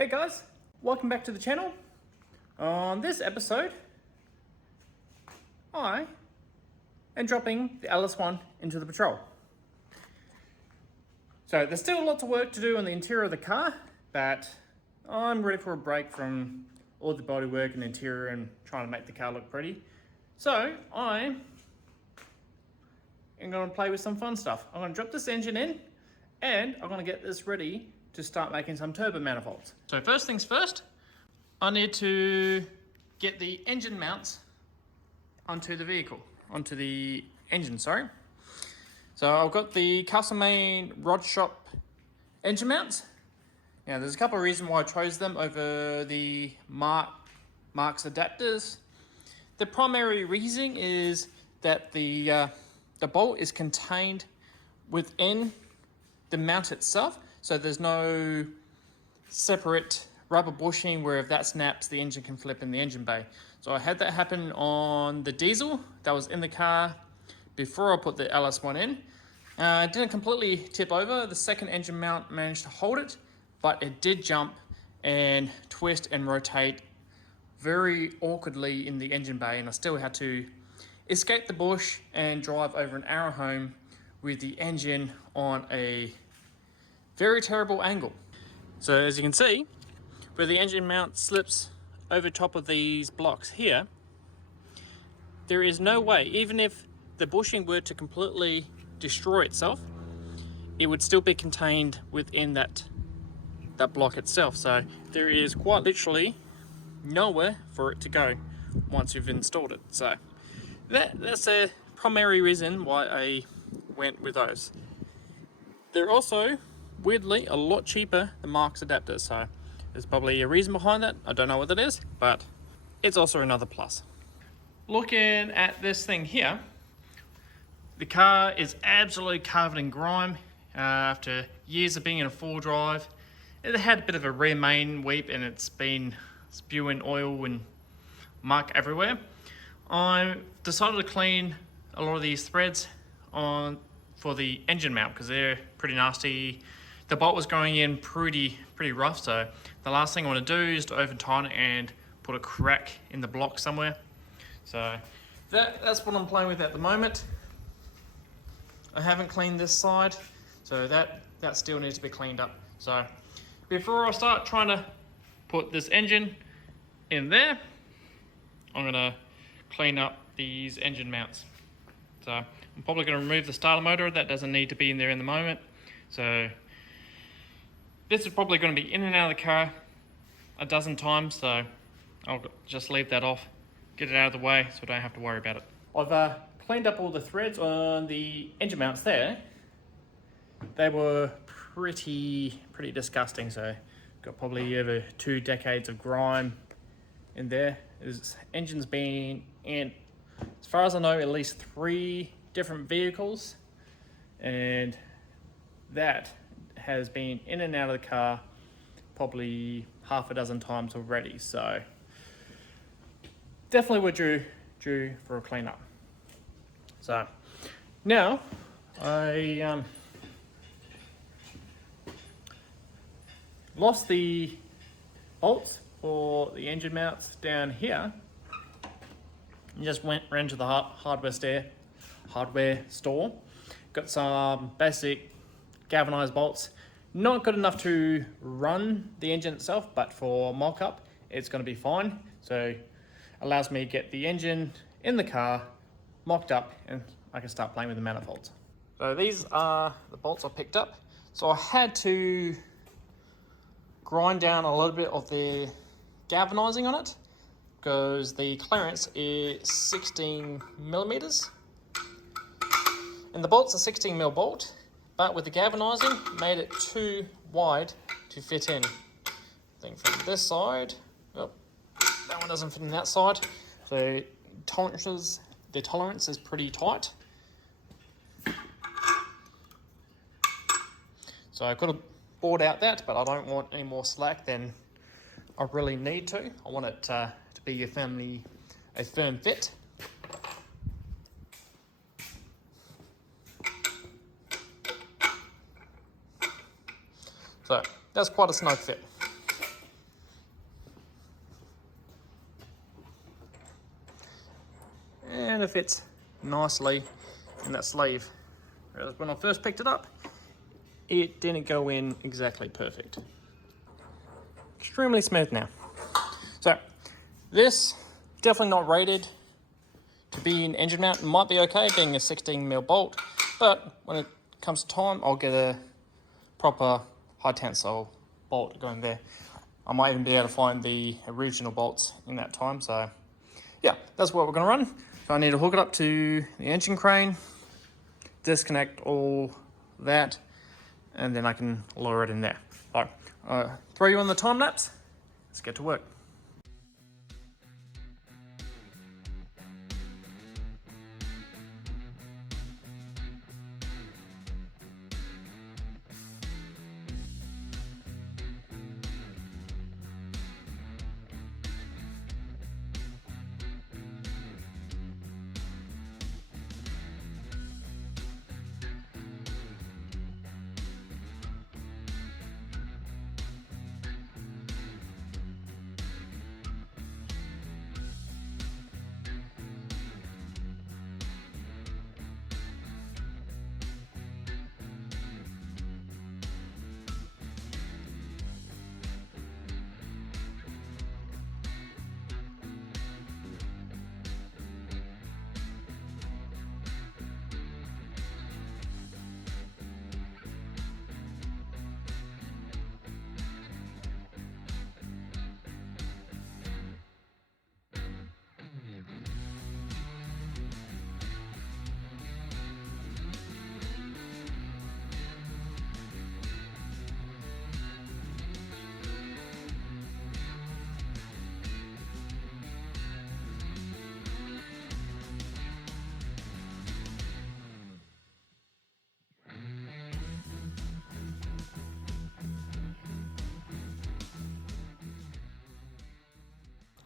Hey guys, welcome back to the channel. On this episode, I am dropping the LS1 into the patrol. So there's still lots of work to do on the interior of the car, but I'm ready for a break from all the bodywork and interior and trying to make the car look pretty. So I am going to play with some fun stuff. I'm going to drop this engine in and I'm going to get this ready to start making some turbo manifolds. So first things first, I need to get the engine mounts onto the vehicle, onto the engine, sorry. So I've got the custom-made rod shop engine mounts. Now there's a couple of reasons why I chose them over the Marks adapters. The primary reason is that the bolt is contained within the mount itself. So there's no separate rubber bushing where if that snaps, the engine can flip in the engine bay. So I had that happen on the diesel that was in the car before I put the LS1 in. It didn't completely tip over. The second engine mount managed to hold it, but it did jump and twist and rotate very awkwardly in the engine bay, and I still had to escape the bush and drive over an arrow home with the engine on a very terrible angle. So as you can see, where the engine mount slips over top of these blocks here, there is no way, even if the bushing were to completely destroy itself, it would still be contained within that block itself. So there is quite literally nowhere for it to go once you've installed it. So that's a primary reason why I went with those. They're also weirdly a lot cheaper than Marks adapters, so there's probably a reason behind that. I don't know what that is, but it's also another plus. Looking at this thing here, the car is absolutely covered in grime after years of being in a full drive. It had a bit of a rear main weep and it's been spewing oil and muck everywhere. I decided to clean a lot of these threads for the engine mount because they're pretty nasty. The bolt was going in pretty rough, so the last thing I want to do is to over tighten it and put a crack in the block somewhere. So that's what I'm playing with at the moment. I haven't cleaned this side, so that still needs to be cleaned up. So before I start trying to put this engine in there, I'm gonna clean up these engine mounts. So I'm probably gonna remove the starter motor. That doesn't need to be in there in the moment. So this is probably going to be in and out of the car a dozen times, so I'll just leave that off, get it out of the way so I don't have to worry about it. I've cleaned up all the threads on the engine mounts there. They were pretty disgusting, so got probably over 2 decades of grime in there. This engine's been in, as far as I know, at least 3 different vehicles, and that has been in and out of the car probably half a dozen times already, so definitely we're due for a cleanup. So now I lost the bolts for the engine mounts down here and just ran to the hardware store, got some basic galvanized bolts. Not good enough to run the engine itself, but for mock-up it's going to be fine. So allows me to get the engine in the car mocked up and I can start playing with the manifolds. So these are the bolts I picked up. So I had to grind down a little bit of the galvanizing on it because the clearance is 16 millimeters and the bolt's a 16mm bolt, but with the galvanizing, made it too wide to fit in. I think from this side, oh, that one doesn't fit in that side. So the tolerance is pretty tight. So I could have bored out that, but I don't want any more slack than I really need to. I want it to be a firm fit. So that's quite a snug fit. kind of fits nicely in that sleeve. Whereas when I first picked it up, it didn't go in exactly perfect. Extremely smooth now. So this definitely not rated to be an engine mount. It might be okay being a 16mm bolt, but when it comes to time, I'll get a proper high tensile bolt going there. I might even be able to find the original bolts in that time. So yeah, that's what we're going to run. So I need to hook it up to the engine crane, disconnect all that, and then I can lower it in there. All right, throw you on the time lapse. Let's get to work.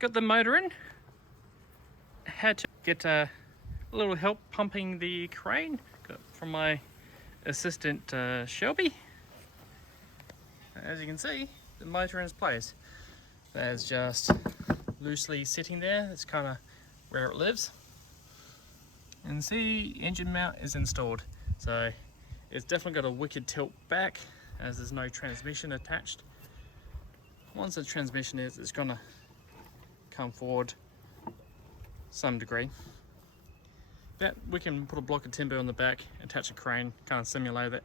Got the motor in. Had to get a little help pumping the crane from my assistant Shelby. As you can see, the motor in its place. There's just loosely sitting there. That's kind of where it lives. And see, engine mount is installed. So it's definitely got a wicked tilt back as there's no transmission attached. Once the transmission is, it's gonna come forward some degree. But we can put a block of timber on the back, attach a crane, kind of simulate it.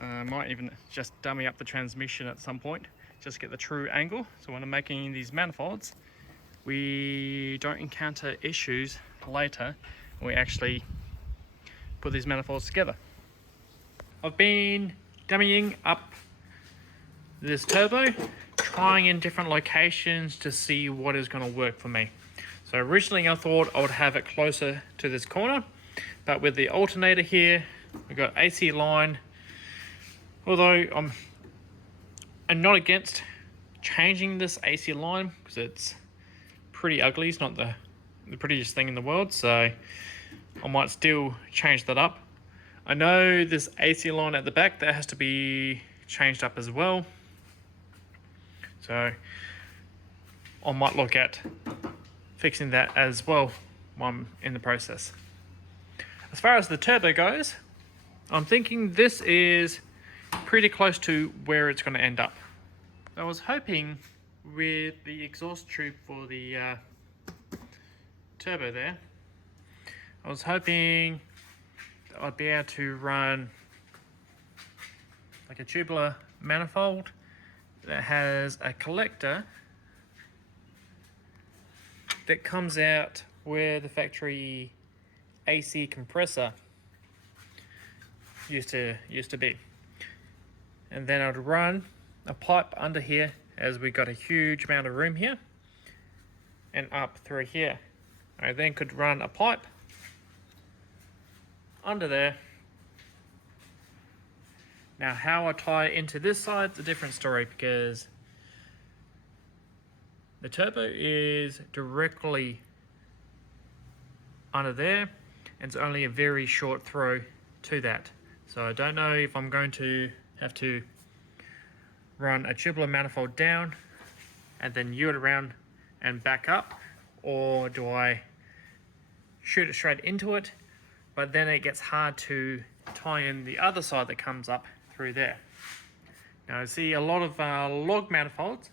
Might even just dummy up the transmission at some point, just get the true angle. So when I'm making these manifolds, we don't encounter issues later when we actually put these manifolds together. I've been dummying up this turbo, trying in different locations to see what is going to work for me. So originally I thought I would have it closer to this corner, but with the alternator here, we've got AC line. Although I'm not against changing this AC line because it's pretty ugly. It's not the prettiest thing in the world, so I might still change that up. I know this AC line at the back, that has to be changed up as well. So I might look at fixing that as well while I'm in the process. As far as the turbo goes, I'm thinking this is pretty close to where it's going to end up. I was hoping with the exhaust tube for the turbo there, I was hoping I'd be able to run like a tubular manifold that has a collector that comes out where the factory AC compressor used to be. And then I'd run a pipe under here, as we got a huge amount of room here, and up through here. I then could run a pipe under there. Now how I tie it into this side is a different story, because the turbo is directly under there, and it's only a very short throw to that. So I don't know if I'm going to have to run a tubular manifold down and then U it around and back up, or do I shoot it straight into it, but then it gets hard to tie in the other side that comes up through there. Now I see a lot of log manifolds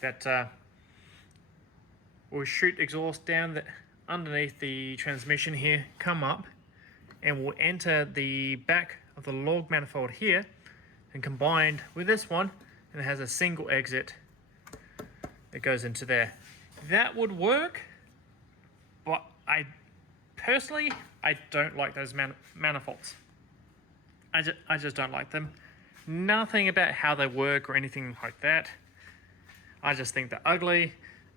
that will shoot exhaust down underneath the transmission here, come up, and will enter the back of the log manifold here, and combined with this one, and it has a single exit that goes into there. That would work, but I personally don't like those manifolds. I just don't like them. Nothing about how they work or anything like that. I just think they're ugly,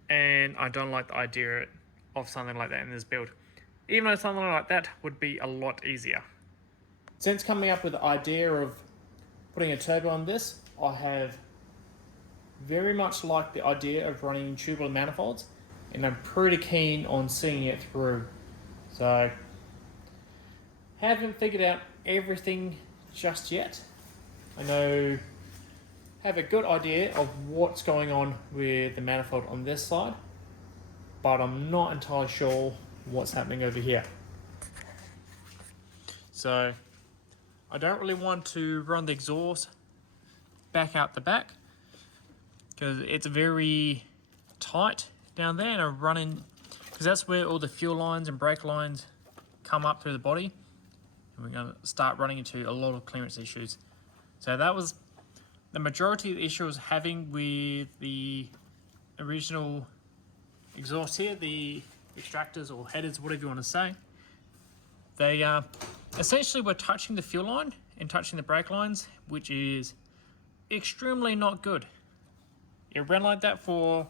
and I don't like the idea of something like that in this build. Even though something like that would be a lot easier. Since coming up with the idea of putting a turbo on this, I have very much liked the idea of running tubular manifolds, and I'm pretty keen on seeing it through. So, haven't figured out everything just yet. I know, have a good idea of what's going on with the manifold on this side, but I'm not entirely sure what's happening over here. So, I don't really want to run the exhaust back out the back, because it's very tight down there, and I'm running, because that's where all the fuel lines and brake lines come up through the body, and we're going to start running into a lot of clearance issues. So that was the majority of the issue I was having with the original exhaust here, the extractors or headers, whatever you want to say. They essentially were touching the fuel line and touching the brake lines, which is extremely not good. It ran like that for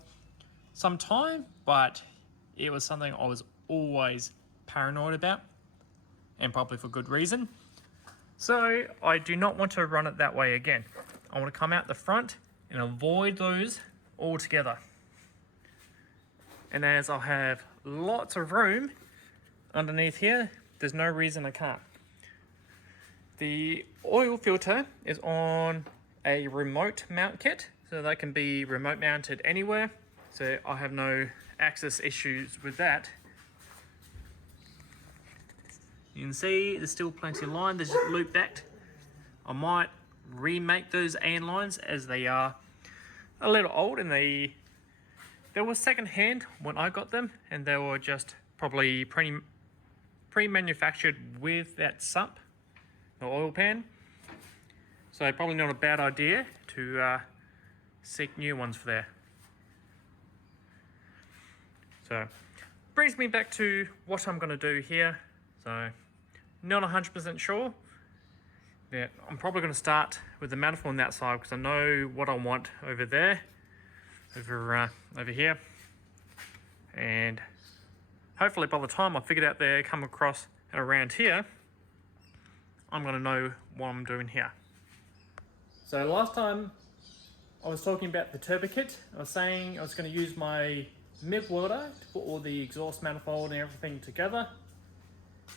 some time, but it was something I was always paranoid about, and probably for good reason. So I do not want to run it that way again. I want to come out the front and avoid those altogether. And as I'll have lots of room underneath here, there's no reason I can't. The oil filter is on a remote mount kit, so that can be remote mounted anywhere. So I have no access issues with that. You can see there's still plenty of line, there's just loop backed. I might remake those AN lines, as they are a little old, and they were second hand when I got them, and they were just probably pre-manufactured with that sump, the oil pan. So probably not a bad idea to seek new ones for there. So brings me back to what I'm going to do here. So not 100% sure. Yeah, I'm probably going to start with the manifold on that side, because I know what I want over there, over here, and hopefully by the time I figure it out there, come across and around here, I'm going to know what I'm doing here. So last time I was talking about the turbo kit, I was saying I was going to use my MIG welder to put all the exhaust manifold and everything together.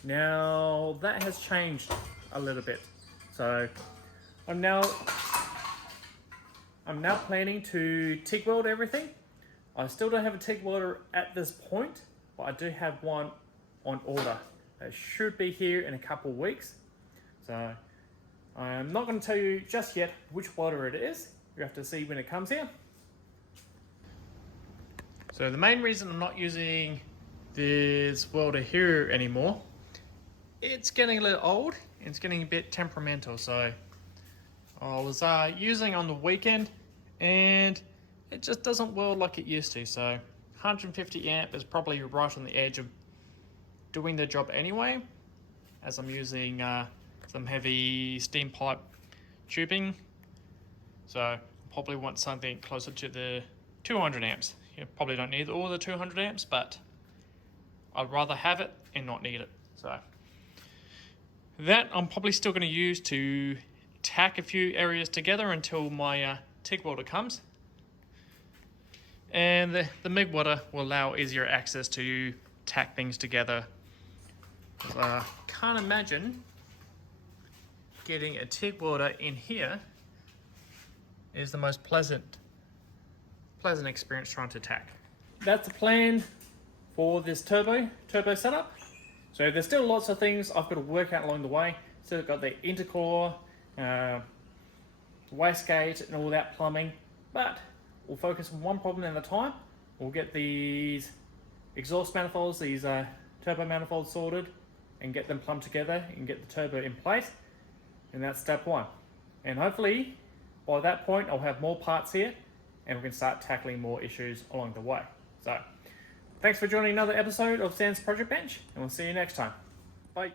Now that has changed a little bit. So I'm now planning to TIG weld everything. I still don't have a TIG welder at this point, but I do have one on order. It should be here in a couple of weeks. So I'm not going to tell you just yet which welder it is. You have to see when it comes here. So the main reason I'm not using this welder here anymore, it's getting a little old, and it's getting a bit temperamental. So I was using on the weekend, and it just doesn't weld like it used to. So 150 amp is probably right on the edge of doing the job anyway, as I'm using some heavy steam pipe tubing. So probably want something closer to the 200 amps. You probably don't need all the 200 amps, but I'd rather have it and not need it. So that I'm probably still going to use to tack a few areas together until my TIG welder comes. And the MIG welder will allow easier access to tack things together. I can't imagine getting a TIG welder in here is the most pleasant experience trying to tack. That's the plan for this turbo setup. So there's still lots of things I've got to work out along the way. So I've got the intercore, wastegate and all that plumbing, but we'll focus on one problem at a time. We'll get these exhaust manifolds, these turbo manifolds sorted and get them plumbed together and get the turbo in place. And that's step one. And hopefully by that point I'll have more parts here and we can start tackling more issues along the way. So thanks for joining another episode of Sam's Project Bench, and we'll see you next time. Bye.